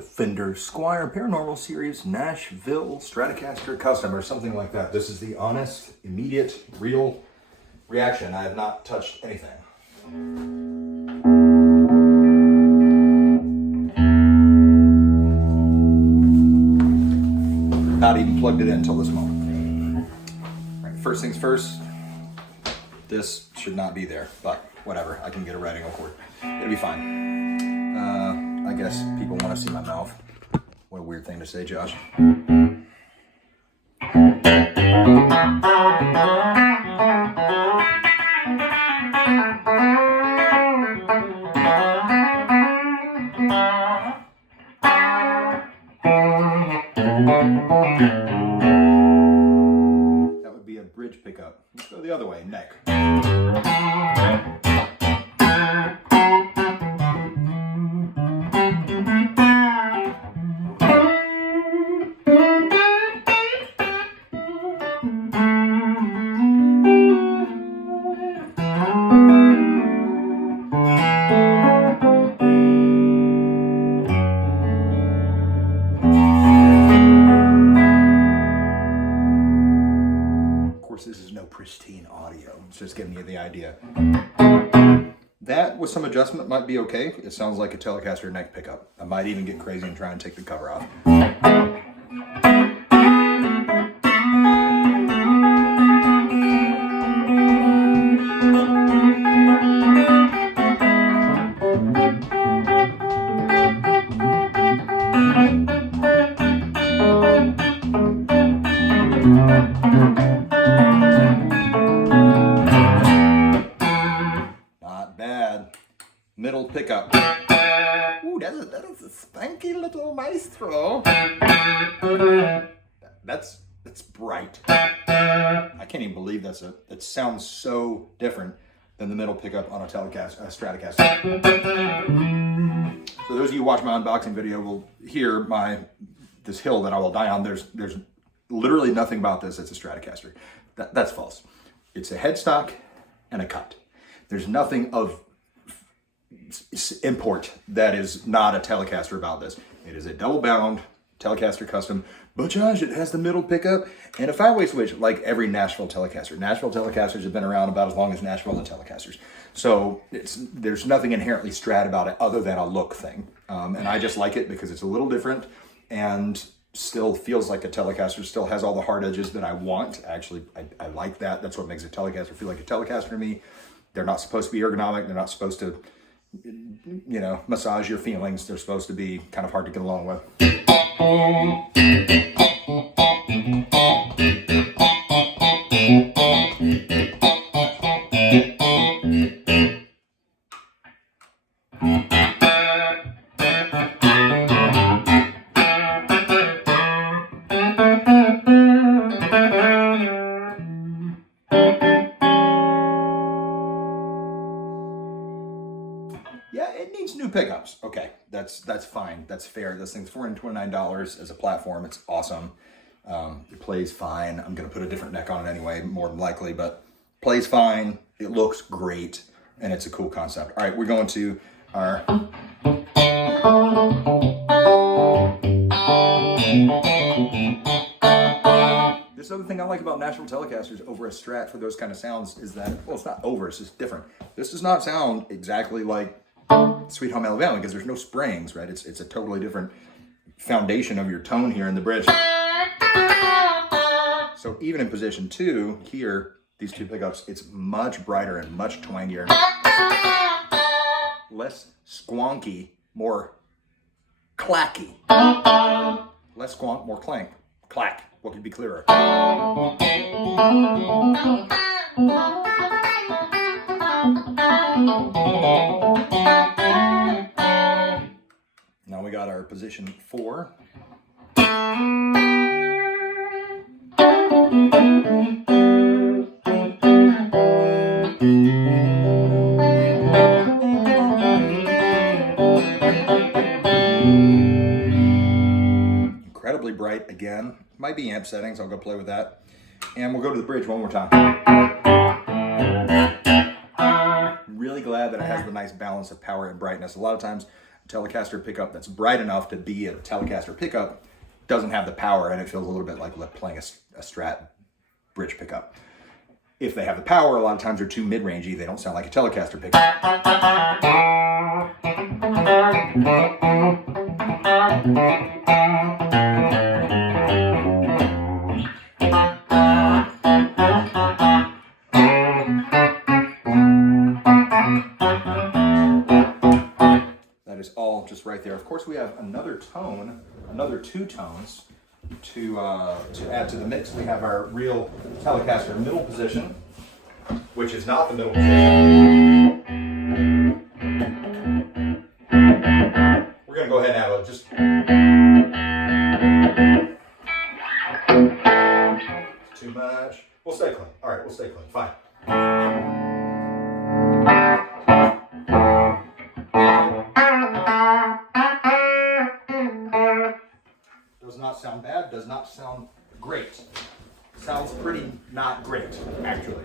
the Fender Squire Paranormal Series Nashville Stratocaster Custom or something like that. This is the honest, immediate, real reaction. I have not touched anything. Not even plugged it in until this moment. All right, first things first, this should not be there, but whatever. I can get a riding cord. It'll be fine. I guess people want to see my mouth. What a weird thing to say, Josh. That would be a bridge pickup. Let's go the other way, neck. This is no pristine audio. It's just giving you the idea. That with some adjustment might be okay. It sounds like a Telecaster neck pickup. I might even get crazy and try and take the cover off. Middle pickup. Ooh, that is a spanky little maestro. That's bright. I can't even believe that sounds so different than the middle pickup on a Stratocaster. So those of you who watch my unboxing video will hear this hill that I will die on. There's literally nothing about this that's a Stratocaster. That's false. It's a headstock and a cut. There's nothing of import that is not a Telecaster about this. It is a double bound Telecaster Custom, but Josh, it has the middle pickup and a 5-way switch like every Nashville Telecaster. Nashville Telecasters have been around about as long as Nashville and Telecasters. So there's nothing inherently Strat about it other than a look thing. And I just like it because it's a little different and still feels like a Telecaster, still has all the hard edges that I want. Actually, I like that. That's what makes a Telecaster feel like a Telecaster to me. They're not supposed to be ergonomic. They're not supposed to, you know, massage your feelings. They're supposed to be kind of hard to get along with. Yeah, it needs new pickups. Okay, that's fine. That's fair. This thing's $429 as a platform. It's awesome. It plays fine. I'm going to put a different neck on it anyway, more than likely, but plays fine. It looks great, and it's a cool concept. All right, we're going to our... This other thing I like about Nashville Telecasters over a Strat for those kind of sounds is that, well, it's not over, it's just different. This does not sound exactly like Sweet Home Alabama because there's no springs, right? It's a totally different foundation of your tone here in the bridge. So even in position 2 here, these two pickups, it's much brighter and much twangier. Less squonky, more clacky. Less squonk, more clank. Clack. What could be clearer? Now we got our position 4. Incredibly bright again. Might be amp settings. I'll go play with that. And we'll go to the bridge one more time. I'm really glad that it has the nice balance of power and brightness. A lot of times Telecaster pickup that's bright enough to be a Telecaster pickup doesn't have the power, and it feels a little bit like playing a Strat bridge pickup. If they have the power, a lot of times they're too mid-rangey. They don't sound like a Telecaster pickup. That is all just right there. Of course, we have another tone, another 2 tones to add to the mix. We have our real Telecaster middle position, which is not the middle position. We're going to go ahead and have just too much. We'll stay clean. All right, we'll stay clean. Fine. Does not sound bad, does not sound great. Sounds pretty not great, actually.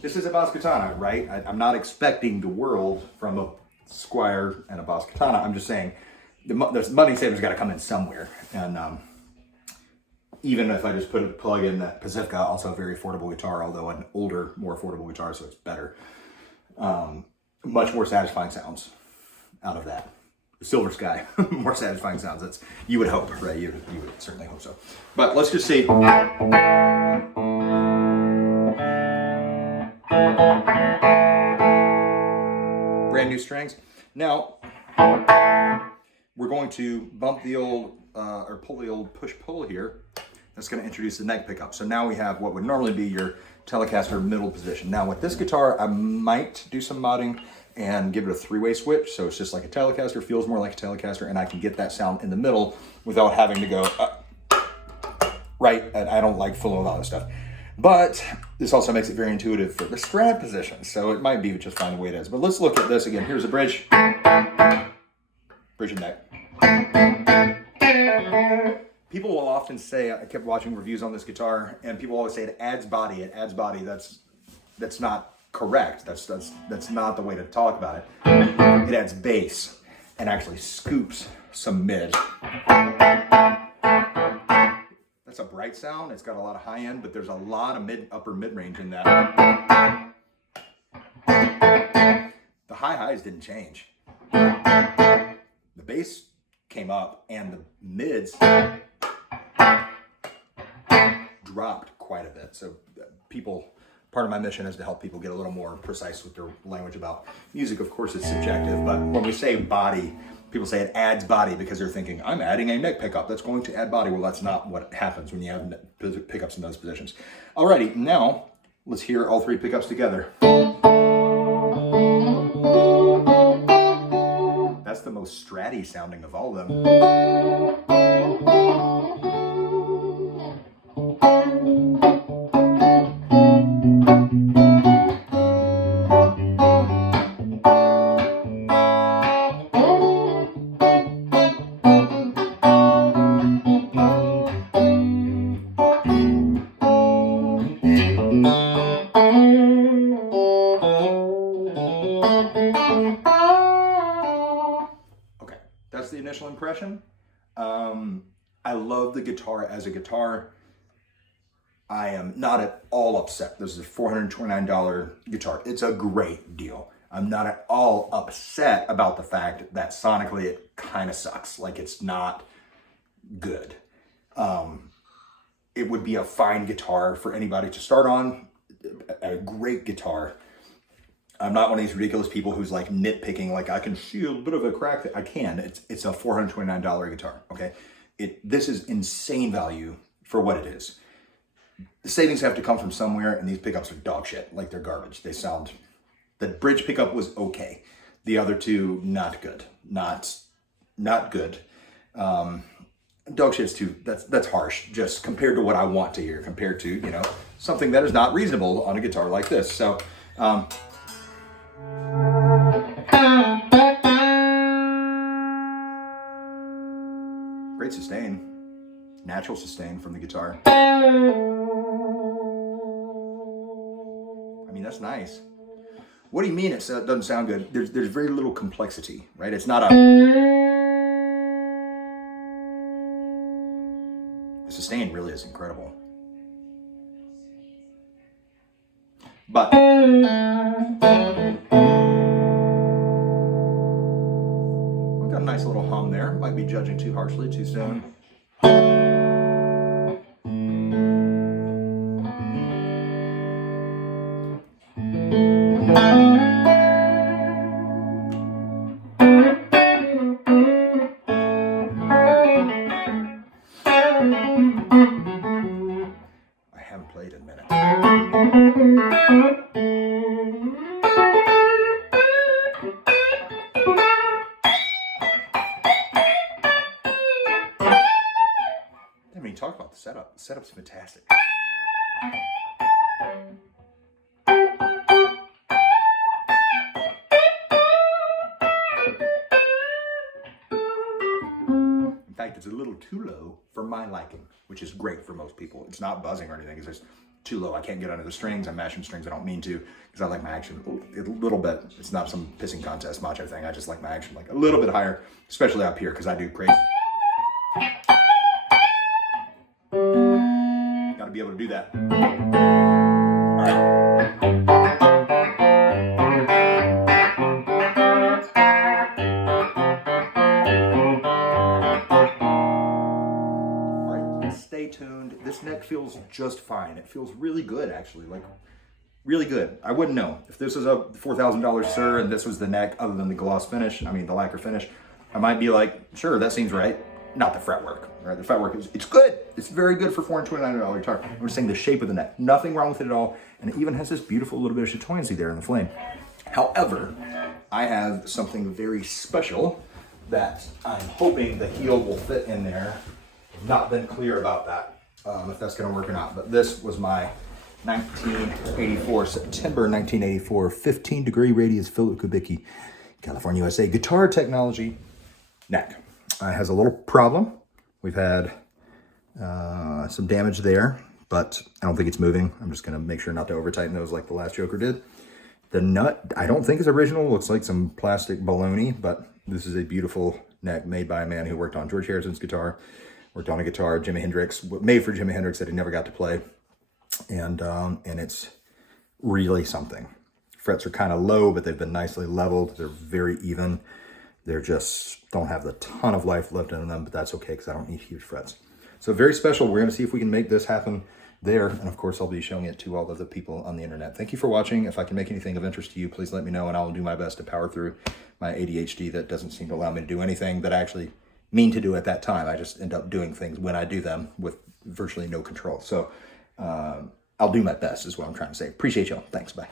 This is a bass katana, right? I'm not expecting the world from a Squire and a bass katana. I'm just saying the money savings got to come in somewhere. And even if I just plug in that Pacifica, also a very affordable guitar, although an older, more affordable guitar, so it's better. Much more satisfying sounds out of that. Silver Sky, more satisfying sounds. That's, you would hope, right? You would certainly hope so. But let's just see. Brand new strings. Now, we're going to bump the old, or pull the old push-pull here. That's going to introduce the neck pickup. So now we have what would normally be your Telecaster middle position. Now with this guitar, I might do some modding and give it a 3-way switch. So it's just like a Telecaster, feels more like a Telecaster, and I can get that sound in the middle without having to go right. And I don't like fooling with all this stuff. But this also makes it very intuitive for the Strat position. So it might be just fine the way it is. But let's look at this again. Here's a bridge. Bridge and neck. People will often say, I kept watching reviews on this guitar, and people always say it adds body, it adds body. That's not correct. That's not the way to talk about it. It adds bass and actually scoops some mid. That's a bright sound. It's got a lot of high end, but there's a lot of upper mid range in that. The highs didn't change. The bass came up and the mids dropped quite a bit. So part of my mission is to help people get a little more precise with their language about music. Of course, it's subjective, but when we say body, people say it adds body because they're thinking, I'm adding a neck pickup that's going to add body. Well, that's not what happens when you have pickups in those positions. Alrighty, now let's hear all 3 pickups together. That's the most Stratty sounding of all of them. That's the initial impression. I love the guitar as a guitar. I am not at all upset. This is a $429 guitar. It's a great deal. I'm not at all upset about the fact that sonically it kind of sucks. Like, it's not good. It would be a fine guitar for anybody to start on. A great guitar. I'm not one of these ridiculous people who's like nitpicking, like I can see a bit of a crack. I can. It's a $429 guitar, okay? This is insane value for what it is. The savings have to come from somewhere, and these pickups are dog shit. Like, they're garbage. They sound... The bridge pickup was okay. The other two, not good. Not good. Dog shit's too... That's harsh, just compared to what I want to hear, compared to, you know, something that is not reasonable on a guitar like this. So... great sustain, natural sustain from the guitar. I mean, that's nice. What do you mean it doesn't sound good? There's very little complexity, right? It's not a... The sustain really is incredible. But I've got a nice little hum there. Might be judging too harshly, too soon. I haven't played in a minute. I haven't even talked about the setup. The setup's fantastic. In fact, it's a little too low for my liking, which is great for most people. It's not buzzing or anything. It's just too low. I can't get under the strings. I'm mashing strings. I don't mean to, because I like my action a little bit. It's not some pissing contest macho thing. I just like my action like a little bit higher, especially up here, because I do crazy. Got to be able to do that. All right. Stay tuned. This neck feels just fine. It feels really good, actually, like really good. I wouldn't know if this was a $4,000 Sir and this was the neck other than the gloss finish, I mean the lacquer finish, I might be like, sure, that seems right. Not the fretwork, right? The fretwork it's good. It's very good for $429 guitar. I'm just saying the shape of the neck, nothing wrong with it at all, and it even has this beautiful little bit of chatoyancy there in the flame. However, I have something very special that I'm hoping the heel will fit in there. Not been clear about that, if that's going to work or not. But this was my 1984, September 1984, 15-degree radius Philip Kubicki, California, USA, guitar technology neck. It has a little problem. We've had some damage there, but I don't think it's moving. I'm just going to make sure not to over-tighten those like the last Joker did. The nut, I don't think is original. Looks like some plastic baloney, but this is a beautiful neck made by a man who worked on George Harrison's guitar. Worked on a guitar, Jimi Hendrix, made for Jimi Hendrix that he never got to play. And it's really something. Frets are kind of low, but they've been nicely leveled. They're very even. They're just, don't have the ton of life left in them, but that's okay because I don't need huge frets. So very special. We're going to see if we can make this happen there. And of course, I'll be showing it to all of the people on the internet. Thank you for watching. If I can make anything of interest to you, please let me know and I'll do my best to power through my ADHD that doesn't seem to allow me to do anything that I actually mean to do at that time. I just end up doing things when I do them with virtually no control. So I'll do my best is what I'm trying to say. Appreciate y'all. Thanks. Bye.